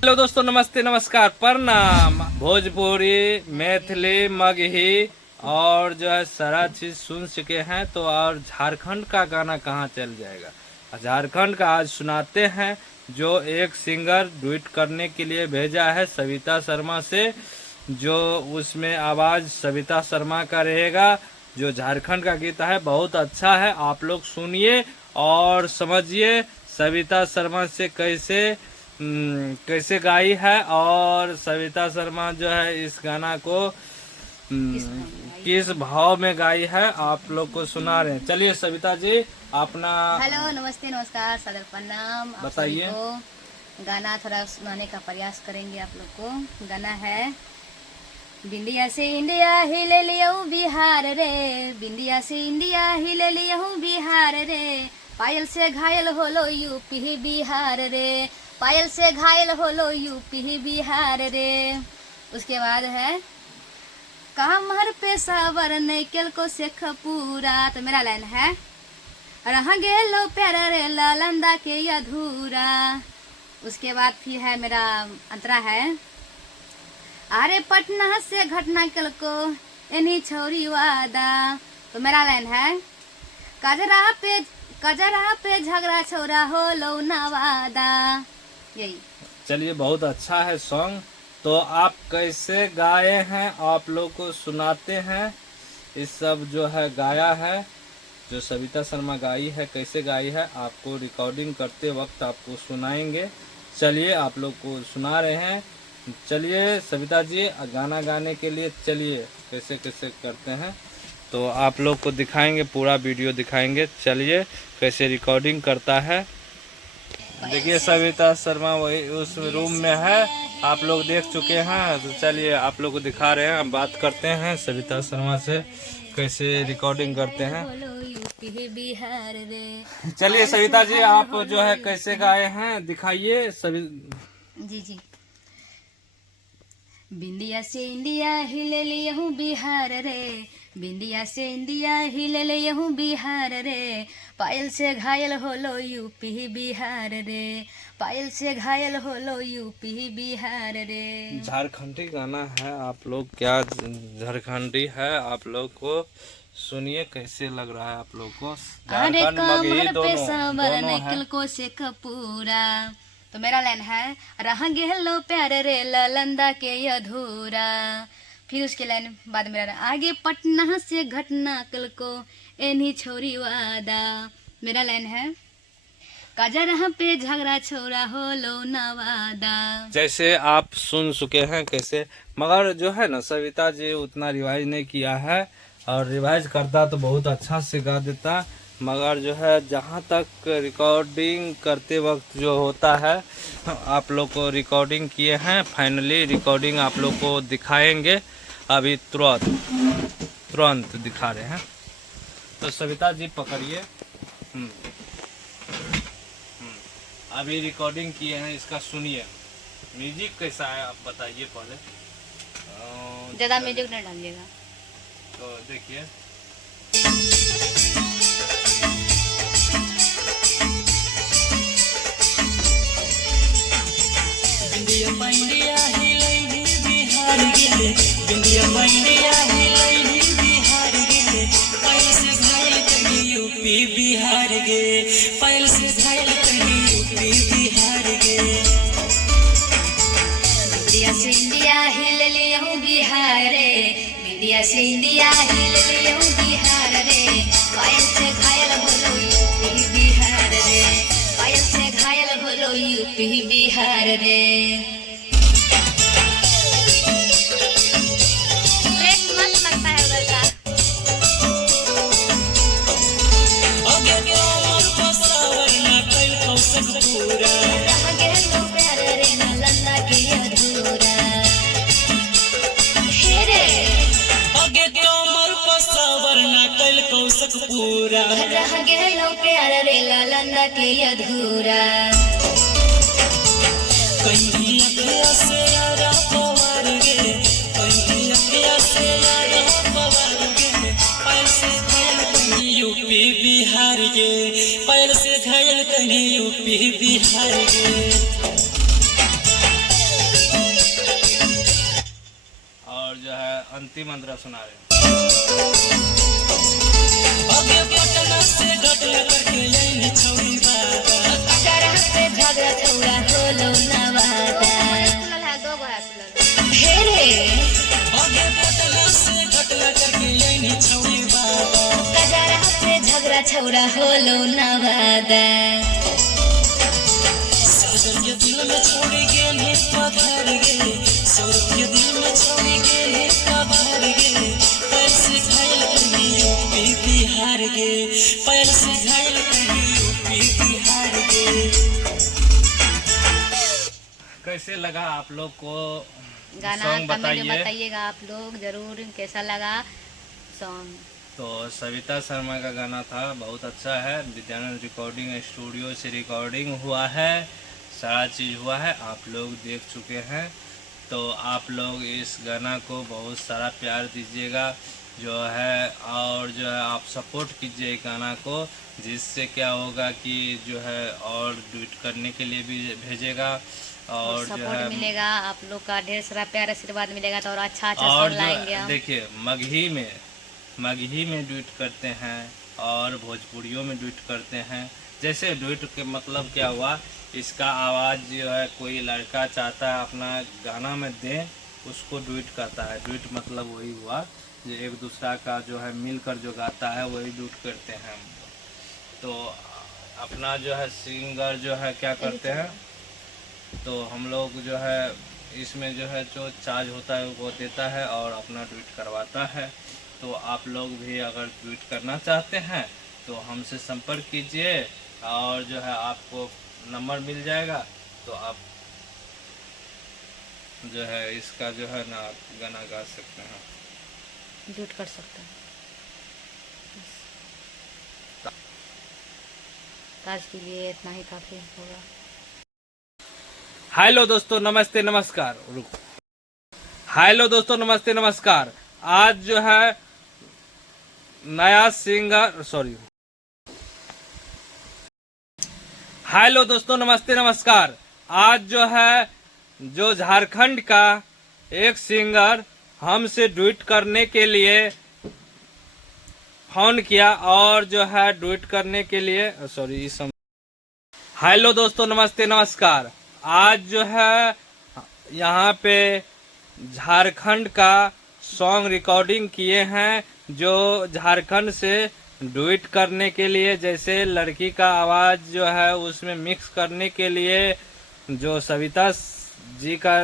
Hello दोस्तों, नमस्ते नमस्कार प्रणाम। भोजपुरी, मैथिली, मगही और जो है सारा चीज़ सुन चुके हैं, तो और झारखंड का गाना कहाँ चल जाएगा। झारखंड का आज सुनाते हैं, जो एक सिंगर डुएट करने के लिए भेजा है सविता शर्मा से, जो उसमें आवाज़ सविता शर्मा का रहेगा। जो झारखंड का गीत है बहुत अच्छा है, आप लोग सुनिए और समझिए सविता शर्मा से कैसे गाई है, और सविता शर्मा जो है इस गाना को किस भाव में गाई है आप लोग को सुना रहे हैं। चलिए सविता जी अपना हेलो, नमस्ते, नमस्कार, सादर प्रणाम। बताइए। गाना थोड़ा सुनाने का प्रयास करेंगे आप लोग को। गाना है बिंदिया से इंडिया हिले लियो बिहार रे, बिंदिया से इंडिया हिले लियो बिहार रे, पायल से घायल होलो यूपी बिहार रे, पायल से घायल होलो यूपी बिहार रे। उसके बाद है कमर पे सावर नैकल को शेख पूरा। तो मेरा लाइन है रह गेलो प्यार रे लालंदा के अधूरा। उसके बाद फिर है मेरा अंतरा है अरे पटना से घटना कल को एनी छोरी वादा। तो मेरा लाइन है कजरा पे झगड़ा छोरा हो लो नवादा। यही। चलिए, बहुत अच्छा है सॉन्ग। तो आप कैसे गाए हैं आप लोग को सुनाते हैं। इस सब जो है गाया है, जो सविता शर्मा गाई है, कैसे गाई है आपको रिकॉर्डिंग करते वक्त आपको सुनाएंगे। चलिए आप लोग को सुना रहे हैं। चलिए सविता जी गाना गाने के लिए चलिए कैसे कैसे करते हैं तो आप लोग को दिखाएंगे, पूरा वीडियो दिखाएंगे। चलिए कैसे रिकॉर्डिंग करता है। देखिए सविता शर्मा वही उस रूम में है, आप लोग देख चुके हैं। तो चलिए आप लोग को दिखा रहे हैं, बात करते हैं सविता शर्मा से कैसे रिकॉर्डिंग करते हैं। चलिए सविता जी आप जो है कैसे गाए हैं दिखाइए। जी। बिंदिया से इंडिया हिले लियो बिहार रे, बिंदिया से इंडिया हिले लियो बिहार रे, पायल से घायल होलो यूपी बिहार रे, पायल से घायल होलो यूपी बिहार रे। झारखंडी गाना है, आप लोग क्या झारखंडी है आप लोग को सुनिए कैसे लग रहा है आप लोग को। अरे कमर पे सावर नैकल को शेख पूरा। तो मेरा लाइन है रह गेलो प्यार रे लालंदा के अधूरा। फिर उसके लाइन बाद मेरा आगे पटना से घटना कल को एनी छोरी वादा। मेरा लाइन है कजरा पे झगड़ा छोरा होलो नवादा। जैसे आप सुन चुके हैं कैसे, मगर जो है ना सविता जी उतना रिवाइज नहीं किया है, और रिवाइज करता तो बहुत अच्छा से गा देता। मगर जो है जहाँ तक रिकॉर्डिंग करते वक्त जो होता है, आप लोग को रिकॉर्डिंग किए हैं, फाइनली रिकॉर्डिंग आप लोग को दिखाएंगे अभी तुरंत दिखा रहे हैं। तो सविता जी पकड़िए। अभी रिकॉर्डिंग किए हैं, इसका सुनिए। म्यूजिक कैसा है आप बताइए पहले। ज़्यादा म्यूजिक नहीं डालिएगा। तो देखिए इंडिया हिलैली बिहार गेले, इंडिया हिलैली बिहार गेले, पायल से घायल कहीं यूपी बिहार गे, पायल से घायल कहीं यूपी बिहार गे। बिंदिया से इंडिया हिले लियो बिहार रे, बिंदिया से इंडिया हिले लियो बिहार रे, पायल से घायल होलो यूपी बिहार रे, पायल से घायल होलो यूपी बिहार रे। पूरा रह गेलो प्यार रे लालंदा के अधूरा। कहीं अखिया से यारा पवार गे, कहीं अखिया से यारा पवार गे, पायल से गई यूपी बिहार गे और जो है अंतिम अंतरा सुना रहे हैं। आगे पटना से डटला करके यही छौड़ी बाबा कजरा से झगड़ा छौड़ा होलो नवादा खुलल है, दो गो है खुलल हे रे आगे पटना से डटला करके यही छौड़ी बाबा कजरा से झगड़ा छौड़ा होलो नवादा सागर के दिल में छोड़ी गेले पत्थर गे सौरभ के दिल में छोड़ी गेले पत्थर गे पैर से घायल कहीं यूपी बिहार गे पैर से घायल कहीं यूपी बिहार गे कैसे लगा आप लोग को गाना सॉन्ग कमेंट में बताइए। बताइएगा आप लोग जरूर कैसा लगा सॉन्ग। तो सविता शर्मा का गाना था, बहुत अच्छा है। विद्यानंद रिकॉर्डिंग स्टूडियो से रिकॉर्डिंग हुआ है, सारा चीज़ हुआ है, आप लोग देख चुके हैं। तो आप लोग इस गाना को बहुत सारा प्यार दीजिएगा जो है, और जो है आप सपोर्ट कीजिए गाना को, जिससे क्या होगा कि जो है और ट्वीट करने के लिए भी भेजेगा और जो सपोर्ट है मिलेगा आप लोग का, ढेर सारा प्यार आशीर्वाद मिलेगा तो और अच्छा अच्छा और सॉन्ग जो लाएंगे हम। देखिए मगही में ड्यूट करते हैं और भोजपुरियों में ड्यूट करते हैं। जैसे ड्यूट के मतलब क्या हुआ, इसका आवाज़ जो है कोई लड़का चाहता है अपना गाना में दे, उसको ड्यूट कहता है। ड्यूट मतलब वही हुआ जो एक दूसरा का जो है मिलकर जो गाता है वही ड्यूट करते हैं। तो अपना जो है सिंगर जो है क्या करते हैं, तो हम लोग जो है इसमें जो है जो चार्ज होता है वो देता है और अपना ट्वीट करवाता है। तो आप लोग भी अगर ट्वीट करना चाहते हैं तो हमसे संपर्क कीजिए और जो है आपको नंबर मिल जाएगा, तो आप जो है इसका जो है ना गाना गा सकते हैं। झूठ कर सकते हैं। आज के लिए इतना ही काफी होगा। हेलो दोस्तों, नमस्ते नमस्कार। रुको। हेलो दोस्तों, नमस्ते नमस्कार। आज जो है नया सिंगर, सॉरी। हेलो दोस्तों, नमस्ते नमस्कार। आज जो है जो झारखंड का एक सिंगर हमसे ड्यूट करने के लिए फोन किया और जो है ड्यूट करने के लिए, सॉरी इस हेलो दोस्तों, नमस्ते नमस्कार। आज जो है यहाँ पे झारखंड का सॉन्ग रिकॉर्डिंग किए हैं, जो झारखंड से ड्यूट करने के लिए, जैसे लड़की का आवाज़ जो है उसमें मिक्स करने के लिए जो सविता जी का